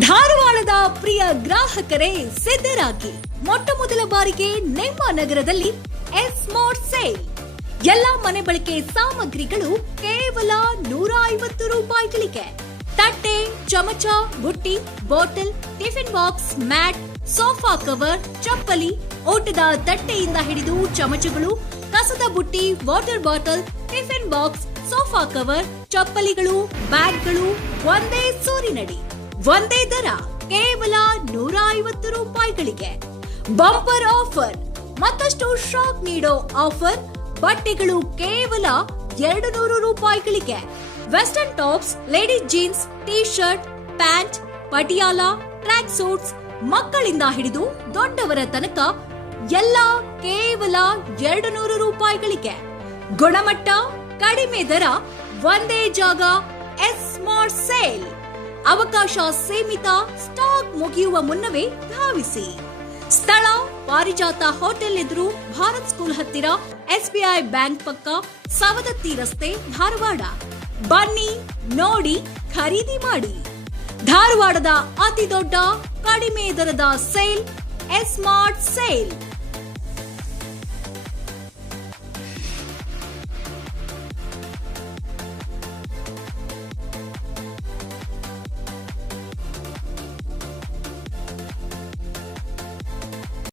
ಧಾರವಾಡದ ಪ್ರಿಯ ಗ್ರಾಹಕರೇ, ಸಿದ್ಧರಾಗಿ. ಮೊಟ್ಟ ಮೊದಲ ಬಾರಿಗೆ ನಿಮ್ಮ ನಗರದಲ್ಲಿ ಎಸ್ ಮೋರ್ ಸೇಲ್. ಎಲ್ಲಾ ಮನೆ ಬಳಕೆ ಸಾಮಗ್ರಿಗಳು ಕೇವಲ ನೂರ ಐವತ್ತು ರೂಪಾಯಿಗಳಿಗೆ. ತಟ್ಟೆ, ಚಮಚ, ಬುಟ್ಟಿ, bottle, tiffin box, mat, sofa cover, ಚಪ್ಪಲಿ, ಓಟದ ತಟ್ಟೆಯಿಂದ ಹಿಡಿದು ಚಮಚಗಳು, ಕಸದ ಬುಟ್ಟಿ, water bottle, tiffin box, sofa cover, ಚಪ್ಪಲಿಗಳು, ಬ್ಯಾಗ್ಗಳು ಒಂದೇ ಸೂರಿನಡಿ. ಒಂದೇ ದರ ಕೇವಲ ನೂರ ಐವತ್ತು ರೂಪಾಯಿಗಳಿಗೆ. Bumper offer. ಮತ್ತಷ್ಟು ಶಾಕ್ ನೀಡೋ ಆಫರ್, ಬಟ್ಟೆಗಳು ಕೇವಲ ಎರಡು ನೂರು ರೂಪಾಯಿಗಳಿಗೆ. Western tops ladies jeans T shirt pant Patiala track suits ಮಕ್ಕಳಿಂದ ಹಿಡಿದು ದೊಡ್ಡವರ ತನಕ ಎಲ್ಲ ಕೇವಲ ಎರಡು ನೂರು ರೂಪಾಯಿಗಳಿಗೆ. ಗುಣಮಟ್ಟ ಕಡಿಮೆ ದರ, ಒಂದೇ ಜಾಗ ಎಸ್ ಸ್ಮಾರ್ಟ್ ಸೇಲ್ ಅವಕಾಶ ಸೀಮಿತ ಸ್ಟಾಕ್ ಮುಗಿಯುವ ಮುನ್ನವೇ ಧಾವಿಸಿ. ಸ್ಥಳ, ಪಾರಿಜಾತ ಹೋಟೆಲ್ ಎದುರು ಭಾರತ್ ಸ್ಕೂಲ್ ಹತ್ತಿರ ಎಸ್ಬಿಐ ಬ್ಯಾಂಕ್ ಪಕ್ಕ ಸವದತ್ತಿ ರಸ್ತೆ, ಧಾರವಾಡ. ಬನ್ನಿ, ನೋಡಿ, ಖರೀದಿ ಮಾಡಿ. ಧಾರವಾಡದ ಅತಿ ದೊಡ್ಡ ಕಡಿಮೆ ದರದ ಸೇಲ್, ಎಸ್ಮಾರ್ಟ್ ಸೇಲ್.